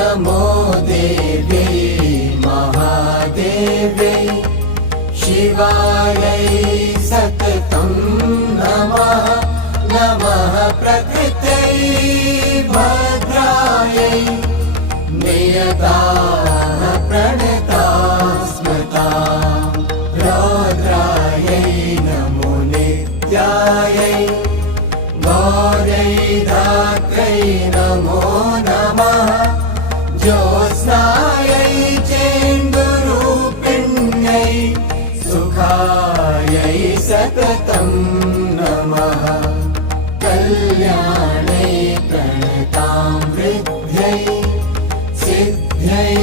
नमो देव्यै महादेव्यै शिवायै सततं नमः नमः प्रकृत्यै भद्रायै नियताः प्रणताः स्मृताः रौद्रायै नमो नित्यायै गौर्यै धात्र्यै नमो नमः ज्योत्स्नायै चेन्दुरूपिण्यै सुखायै सततं नमः कल्याणै प्रणतां वृद्ध्यै सिद्ध्यै